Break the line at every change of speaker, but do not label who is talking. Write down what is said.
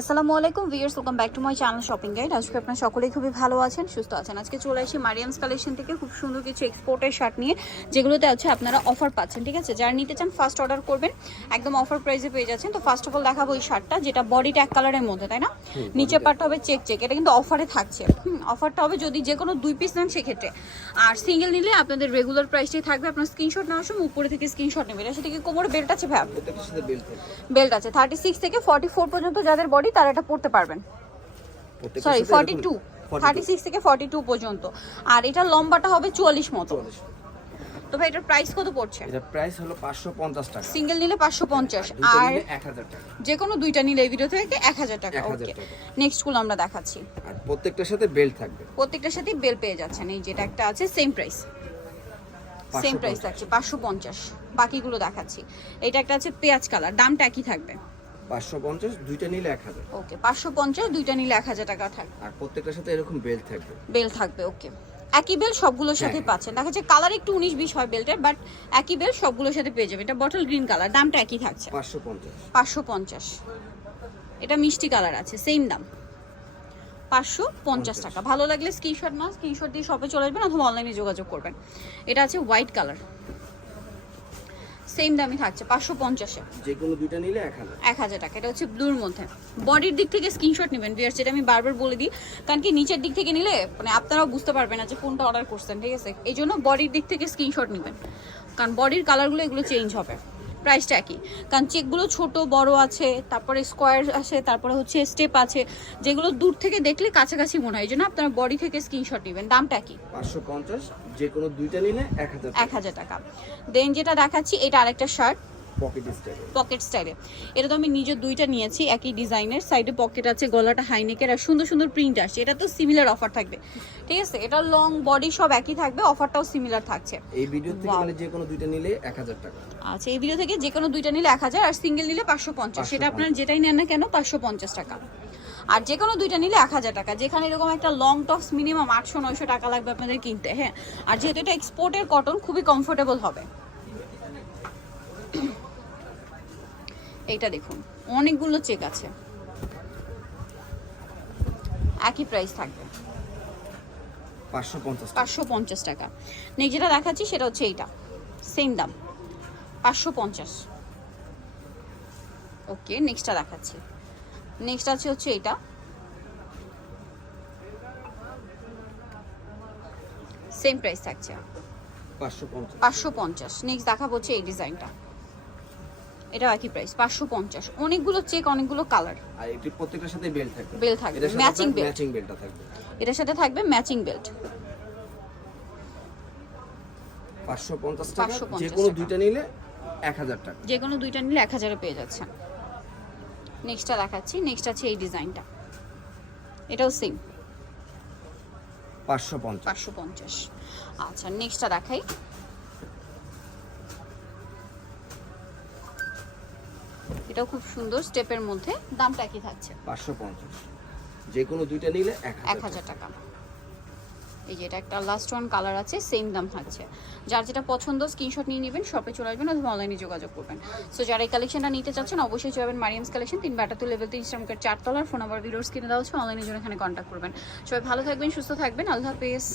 আসসালামু আলাইকুম viewers welcome back to my channel shopping guide. আজকে আপনারা সকলেই খুবই ভালো আছেন সুস্থ আছেন। আজকে চলে আসি মারিয়ামস কালেকশন থেকে খুব সুন্দর কিছু এক্সপোর্টের শার্ট নিয়ে যেগুলোতে আছে আপনারা অফার পাচ্ছেন ঠিক আছে? যারা নিতে চান ফার্স্ট অর্ডার করবেন। একদম অফার প্রাইসে পেয়ে যাচ্ছেন। তো ফার্স্ট অফ অল দেখাবো এই শার্টটা যেটা বডিটা এক কালারের মধ্যে তাই না? নিচে পার্টটা হবে চেক চেক এটা কিন্তু অফারে থাকছে। হুম অফারটা হবে যদি যে কোনো দুই পিস নেন সেক্ষেত্রে। আর সিঙ্গেল নিলে আপনাদের রেগুলার প্রাইসটাই থাকবে। আপনার স্ক্রিনশট নেওয়ার সময় উপরে থেকে স্ক্রিনশট নেবেন। এর সাথে কি কোমরে বেল্ট আছে ভাই?
বেল্ট
আছে। থার্টি সিক্স থেকে ফর্টি ফোর পর্যন্ত যাদের বডি তারা এটা পড়তে পারবেন। সরি
সাথে
ফর্টি টু
42
থার্টি সিক্স থেকে ফর্টি টু পর্যন্ত। আর এটার লম্বাটা হবে চুয়াল্লিশ মতো।
44
তো ভাই এটার প্রাইস কত পড়ছে?
এটা প্রাইস হলো 550 টাকা।
সিঙ্গেল নিলে পাঁচশো পঞ্চাশ
দুইটা
আর
নিলে 1000 টাকা।
যে কোনো দুইটা নিলে এই ভিডিও থেকে এক হাজার টাকা ওকে নেক্সটগুলো আমরা দেখাচ্ছি।
আর প্রত্যেকটার সাথে বেল্ট থাকবে।
প্রত্যেকটার সাথেই বেল পেয়ে যাচ্ছেন। এই যেটা একটা আছে সেম প্রাইস সেম প্রাইস থাকছে পাঁচশো পঞ্চাশ। বাকিগুলো দেখাচ্ছি। এটা একটা আছে পেঁয়াজ কালার দামটা একই থাকবে।
550 দুইটা নিলে 1000
ওকে পাঁচশো পঞ্চাশ দুইটা নিলে এক হাজার টাকা থাকবে।
আর প্রত্যেকটার সাথে এরকম বেল্ট থাকবে।
বেল থাকবে ওকে। একই বেল সবগুলোর সাথে
হ্যাঁ।
পাচ্ছেন। দেখা যাচ্ছে কালার একটু উনিশ বিশ হয় বেল্টের বাট একই বেল সবগুলোর সাথে পেয়ে যাবে। এটা বটল গ্রিন কালার দামটা একই থাকছে।
550
পাঁচশো পঞ্চাশ। এটা মিষ্টি কালার আছে সেম দাম। পাঁচশো পঞ্চাশ টাকা। ভালো লাগলে স্ক্রিনশট না স্ক্রিনশট দিয়ে শপে চলে আসবেন অথবা অনলাইনে যোগাযোগ করবেন। এটা আছে হোয়াইট কালার। সেম দামই থাকছে পাঁচশো পঞ্চাশে।
যে কোনো দুইটা নিলে 1000
এক হাজার টাকা এটা হচ্ছে ব্লুর মধ্যে। বডির দিক থেকে স্ক্রিনশট নেবেন বিয়ার যেটা আমি বারবার বলে দিই। কারণ কি নিচের দিক থেকে নিলে মানে আপনারাও বুঝতে পারবেন না যে কোনটা অর্ডার করছেন ঠিক আছে? এই জন্য বডির দিক থেকে স্ক্রিনশট নেবেন। কারণ বডির কালারগুলো এগুলো চেঞ্জ হবে। প্রাইসটা একই। কারণ চেকগুলো ছোট বড় আছে তারপরে স্কোয়ার আছে তারপরে হচ্ছে স্টেপ আছে যেগুলো দূর থেকে দেখলে কাছাকাছি মনে হয়। জন্য আপনারা বডি থেকে স্ক্রিনশট নেবেন। দামটা কি
550 যে কোনো দুইটা নিলে 1000
এক হাজার টাকা। দেন যেটা দেখাচ্ছি এটা আরেকটা শার্ট।
Pocket style.
এটা তো আমি নিজের দুইটা নিয়েছি একই ডিজাইনের। সাইডে পকেট আছে গলাটা হাইনেকের আর সুন্দর সুন্দর প্রিন্ট আসছে। এটা তো সিমিলার অফার থাকবে। ঠিক আছে? এটা লং বডি সব একই থাকবে অফারটাও সিমিলার থাকছে।
এই ভিডিও থেকে মানে যে কোনো দুইটা নিলে 1000 টাকা।
আচ্ছা এই ভিডিও থেকে যে কোনো দুইটা নিলে এক হাজার আর সিঙ্গেল নিলে পাঁচশো পঞ্চাশ। সেটা আপনার যেটাই নেন না কেন পাঁচশো পঞ্চাশ টাকা। আর যে কোনো দুইটা নিলে এক হাজার টাকা। যেখানে এরকম একটা লং টপস মিনিমাম আটশো নয়শো টাকা লাগবে আপনাদের কিনতে হ্যাঁ? আর যেহেতু এটা এক্সপোর্টের কটন খুবই কমফোর্টেবল হবে। এইটা দেখুন। অনেকগুলো চেক আছে। একই প্রাইস থাকবে।
550 টাকা।
পাঁচশো পঞ্চাশ টাকা। নেক্সট যেটা দেখাচ্ছি সেটা হচ্ছে এইটা। সেম দাম। পাঁচশো পঞ্চাশ। ওকে নেক্সটটা দেখাচ্ছি। নেক্সট আছে হচ্ছে এইটা। সেম প্রাইস থাকছে।
550
পাঁচশো পঞ্চাশ। নেক্সট দেখাবো হচ্ছে এই ডিজাইনটা এটাও একই প্রাইস পাঁচশো পঞ্চাশ। অনেকগুলো চেক অনেকগুলো কালার
আর এটি প্রত্যেকটার সাথে বেল্ট থাকবে।
বেল থাকবে,
এটার সাথে ম্যাচিং বেল্টটা থাকবে।
এটার সাথে থাকবে ম্যাচিং বেল্ট
550 টাকা।
550
যে কোনো দুইটা নিলে 1000 টাকা।
যে কোনো দুইটা নিলে এক হাজারে পেয়ে যাচ্ছেন। নেক্সটটা দেখাচ্ছি। নেক্সট আছে এই ডিজাইনটা এটাও সেম
550
পাঁচশো পঞ্চাশ। আচ্ছা নেক্সটটা দেখাই। এটাও খুব সুন্দর স্টেপের মধ্যে দামটা একই থাকছে।
550 যে কোনো দুইটা নিলে 1000
এক হাজার টাকা। এই যে এটা একটা লাস্ট ওয়ান কালার আছে সেম দাম থাকছে। যার যেটা পছন্দ স্ক্রিনশট নিয়ে নেবেন শপে চলে আসবেন অথবা অনলাইনে যোগাযোগ করবেন। সো যারা এই কালেকশনটা নিতে চাচ্ছেন অবশ্যই যাবেন মারিয়ামস কালেকশন তিন বাটাতে লেভেল তিন ইনস্টাগ্রামের চারতলার ফোন নাম্বার ভিডিওস কিনে দেওয়া হচ্ছে অনলাইনের জন্য এখানে কন্ট্যাক্ট করবেন। সবাই ভালো থাকবেন সুস্থ থাকবেন আল্লাহ হাফেজ।